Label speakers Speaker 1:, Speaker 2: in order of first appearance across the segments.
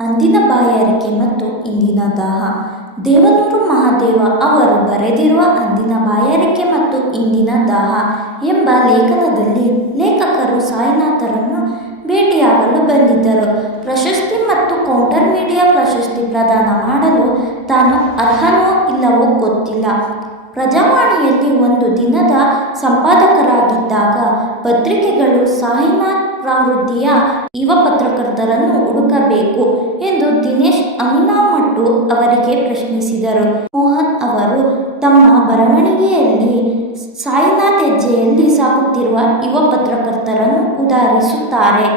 Speaker 1: ಅಂದಿನ ಬಾಯಾರಿಕೆ ಮತ್ತು ಇಂದಿನ ದಾಹ. ದೇವನೂರು ಮಹಾದೇವ ಅವರು ಬರೆದಿರುವ ಅಂದಿನ ಬಾಯಾರಿಕೆ ಮತ್ತು ಇಂದಿನ ದಾಹ ಎಂಬ ಲೇಖನದಲ್ಲಿ ಲೇಖಕರು ಸಾಯಿನಾಥರನ್ನು ಭೇಟಿಯಾಗಲು ಬಂದಿದ್ದರು. ಪ್ರಶಸ್ತಿ ಮತ್ತು ಕೌಂಟರ್ ಮೀಡಿಯಾ ಪ್ರಶಸ್ತಿ ಪ್ರದಾನ ಮಾಡಲು ತಾನು ಅರ್ಹನೋ ಇಲ್ಲವೋ ಗೊತ್ತಿಲ್ಲ. ಪ್ರಜಾವಾಣಿಯಲ್ಲಿ ಒಂದು ದಿನದ ಸಂಪಾದಕರಾಗಿದ್ದಾಗ ಪತ್ರಿಕೆಗಳು ಸಾಯಿನಾಥ್ ಪ್ರವೃತ್ತಿಯ ಯುವ ಪತ್ರಕರ್ತರನ್ನು ಹುಡುಕಬೇಕು ಎಂದು ದಿನೇಶ್ ಅಮಿನಾಮಟ್ಟು ಅವರಿಗೆ ಪ್ರಶ್ನಿಸಿದರು. ಮೋಹನ್ ಅವರು ತಮ್ಮ ಬರವಣಿಗೆಯಲ್ಲಿ ಸಾಯಿನಾಥ್ ಹೆಜ್ಜೆಯಲ್ಲಿ ಸಾಗುತ್ತಿರುವ ಯುವ ಪತ್ರಕರ್ತರನ್ನು ಉದಾಹರಿಸುತ್ತಾರೆ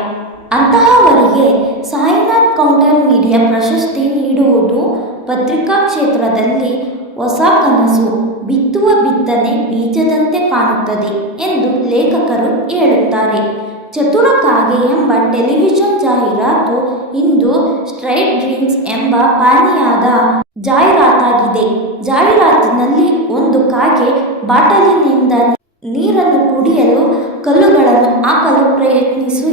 Speaker 1: ಅಂತಹವರಿಗೆ ಸಾಯಿನಾಥ್ ಕೌಂಟರ್ ಮೀಡಿಯಾ ಪ್ರಶಸ್ತಿ ನೀಡುವುದು ಪತ್ರಿಕಾ ಕ್ಷೇತ್ರದಲ್ಲಿ ಹೊಸ ಕನಸು, ಬಿತ್ತುವ ಬಿತ್ತನೆ ಬೀಜದಂತೆ ಕಾಣುತ್ತದೆ ಎಂದು ಲೇಖಕರು ಹೇಳುತ್ತಾರೆ. ಚತುರ ಕಾಗೆ ಎಂಬ ಟೆಲಿವಿಷನ್ ಜಾಹೀರಾತು ಇಂದು ಸ್ಟ್ರೈಟ್ ಡ್ರಿಂಕ್ಸ್ ಎಂಬ ಪಾನೀಯದ ಜಾಹೀರಾತಾಗಿದೆ. ಜಾಹೀರಾತಿನಲ್ಲಿ ಒಂದು ಕಾಗೆ ಬಾಟಲಿನಿಂದ ನೀರನ್ನು ಕುಡಿಯಲು ಕಲ್ಲುಗಳನ್ನು ಹಾಕಲು ಪ್ರಯತ್ನಿಸಿ.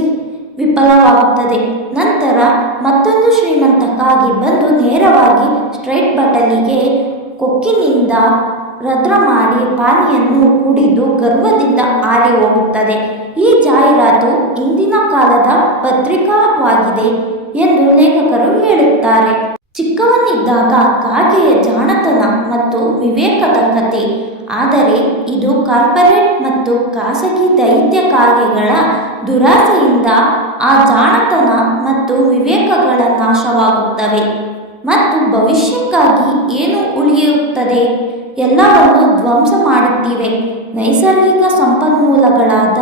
Speaker 1: ವಿಫಲವಾಗುತ್ತದೆ. ನಂತರ ಮತ್ತೊಂದು ಶ್ರೀಮಂತ ಕಾಗೆ ಬಂದು ನೇರವಾಗಿ ಸ್ಟ್ರೈಟ್ ಬಾಟಲಿಗೆ ಕೊಕ್ಕಿನಿಂದ ರಂಧ್ರ ಮಾಡಿ ಪಾನಿಯನ್ನು ಕುಡಿದು ಗರ್ವದಿಂದ ಹಾರಿ ಹೋಗುತ್ತದೆ. ಈ ಜಾಹೀರಾತು ಇಂದಿನ ಕಾಲದ ಪತ್ರಿಕಾವಾಗಿದೆ ಎಂದು ಲೇಖಕರು ಹೇಳುತ್ತಾರೆ. ಚಿಕ್ಕವನಿದ್ದಾಗ ಕಾಗೆಯ ಜಾಣತನ ಮತ್ತು ವಿವೇಕದ ಕತೆ. ಆದರೆ ಇದು ಕಾರ್ಪೊರೇಟ್ ಮತ್ತು ಖಾಸಗಿ ದೈತ್ಯ ಕಾಗೆಗಳ ದುರಾಸೆಯಿಂದ ಆ ಜಾಣತನ ಮತ್ತು ವಿವೇಕಗಳ ನಾಶವಾಗುತ್ತವೆ. ಮತ್ತು ಭವಿಷ್ಯಕ್ಕಾಗಿ ಏನು ಉಳಿಯುತ್ತದೆ? ಎಲ್ಲವನ್ನು ಧ್ವಂಸ ಮಾಡುತ್ತಿವೆ. ನೈಸರ್ಗಿಕ ಸಂಪನ್ಮೂಲಗಳಾದ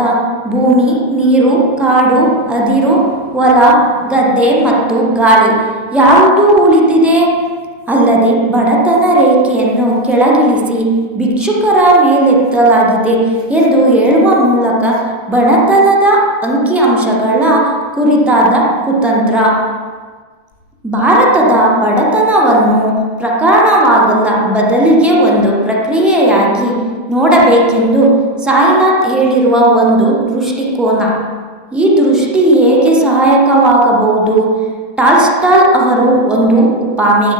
Speaker 1: ಭೂಮಿ, ನೀರು, ಕಾಡು, ಅದಿರು, ಹೊಲ, ಗದ್ದೆ ಮತ್ತು ಗಾಳಿ ಯಾವುದು ಉಳಿದಿದೆ? ಅಲ್ಲದೆ ಬಡತನ ರೇಖೆಯನ್ನು ಕೆಳಗಿಳಿಸಿ ಭಿಕ್ಷುಕರ ಮೇಲೆತ್ತಲಾಗಿದೆ ಎಂದು ಹೇಳುವ ಮೂಲಕ ಬಡತನದ ಅಂಕಿಅಂಶಗಳ ಕುರಿತಾದ ಕುತಂತ್ರ. ಭಾರತದ ಬಡತನವನ್ನು ಪ್ರಕರಣವಾಗದ ಬದಲಿಗೆ ಒಂದು ಪ್ರಕ್ರಿಯೆಯಾಗಿ ನೋಡಬೇಕೆಂದು ಸಾಯಿನಾಥ್ ಹೇಳಿರುವ ಒಂದು ದೃಷ್ಟಿಕೋನ. ಈ ದೃಷ್ಟಿ ಹೇಗೆ ಸಹಾಯಕವಾಗಬಹುದು? ಟಾಲ್ಸ್ಟಾಲ್ ಅವರು ಒಂದು ಉಪಾಮೆ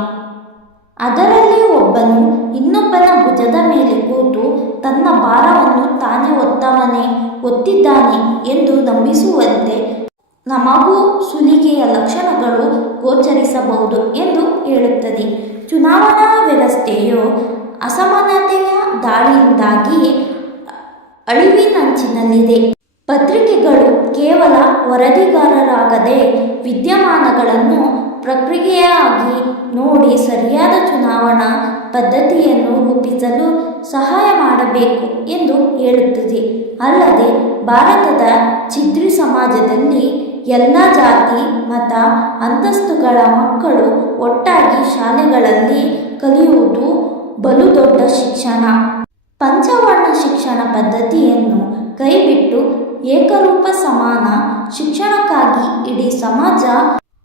Speaker 1: ಅದರಲ್ಲಿ ಒಬ್ಬನು ಇನ್ನೊಬ್ಬನ ಭುಜದ ಮೇಲೆ ಕೂತು ತನ್ನ ಭಾರವನ್ನು ತಾನೇ ಒತ್ತವನೇ, ಒತ್ತಿದ್ದಾನೆ ಎಂದು ನಂಬಿಸುವಂತೆ ನಮಗೂ ಸುಲಿಗೆಯಲ್ಲ. ಗೋಚರಿಸಬಹುದು ಎಂದು ಹೇಳುತ್ತದೆ. ಚುನಾವಣಾ ವ್ಯವಸ್ಥೆಯು ಅಸಮಾನತೆಯ ದಾಳಿಯಿಂದಾಗಿ ಅಳಿವಿನಂಚಿನಲ್ಲಿದೆ. ಪತ್ರಿಕೆಗಳು ಕೇವಲ ವರದಿಗಾರರಾಗದೆ ವಿದ್ಯಮಾನಗಳನ್ನು ಪ್ರಕ್ರಿಯೆಯಾಗಿ ನೋಡಿ ಸರಿಯಾದ ಚುನಾವಣಾ ಪದ್ಧತಿಯನ್ನು ರೂಪಿಸಲು ಸಹಾಯ ಮಾಡಬೇಕು ಎಂದು ಹೇಳುತ್ತದೆ. ಅಲ್ಲದೆ ಭಾರತದ ಚಿದ್ರಿ ಸಮಾಜದಲ್ಲಿ ಎಲ್ಲ ಜಾತಿ, ಮತ, ಅಂತಸ್ತುಗಳ ಮಕ್ಕಳು ಒಟ್ಟಾಗಿ ಶಾಲೆಗಳಲ್ಲಿ ಕಲಿಯುವುದು ಬಲು ದೊಡ್ಡ ಶಿಕ್ಷಣ. ಪಂಚವರ್ಣ ಶಿಕ್ಷಣ ಪದ್ಧತಿಯನ್ನು ಕೈಬಿಟ್ಟು ಏಕರೂಪ ಸಮಾನ ಶಿಕ್ಷಣಕ್ಕಾಗಿ ಇಡೀ ಸಮಾಜ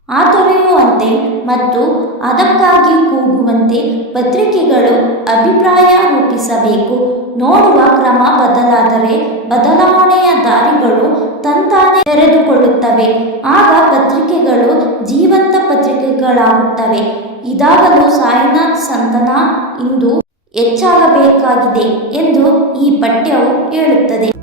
Speaker 1: ಆತೊರೆಯುವಂತೆ ಮತ್ತು ಅದಕ್ಕಾಗಿ ಕೂಗುವಂತೆ ಪತ್ರಿಕೆಗಳು ಅಭಿಪ್ರಾಯ ರೂಪಿಸಬೇಕು. ನೋಡುವ ಕ್ರಮ ಬದಲಾದರೆ ಬದಲಾವಣೆಯ ದಾರಿಗಳು ತಂತಾನೇ ತೆರೆದುಕೊಳ್ಳುತ್ತವೆ. ಆಗ ಪತ್ರಿಕೆಗಳು ಜೀವಂತ ಪತ್ರಿಕೆಗಳಾಗುತ್ತವೆ. ಇದಾಗಲು ಸಾಯಿನಾಥ್ ಸಂತನ ಇಂದು ಹೆಚ್ಚಾಗಬೇಕಾಗಿದೆ ಎಂದು ಈ ಪಠ್ಯವು ಹೇಳುತ್ತದೆ.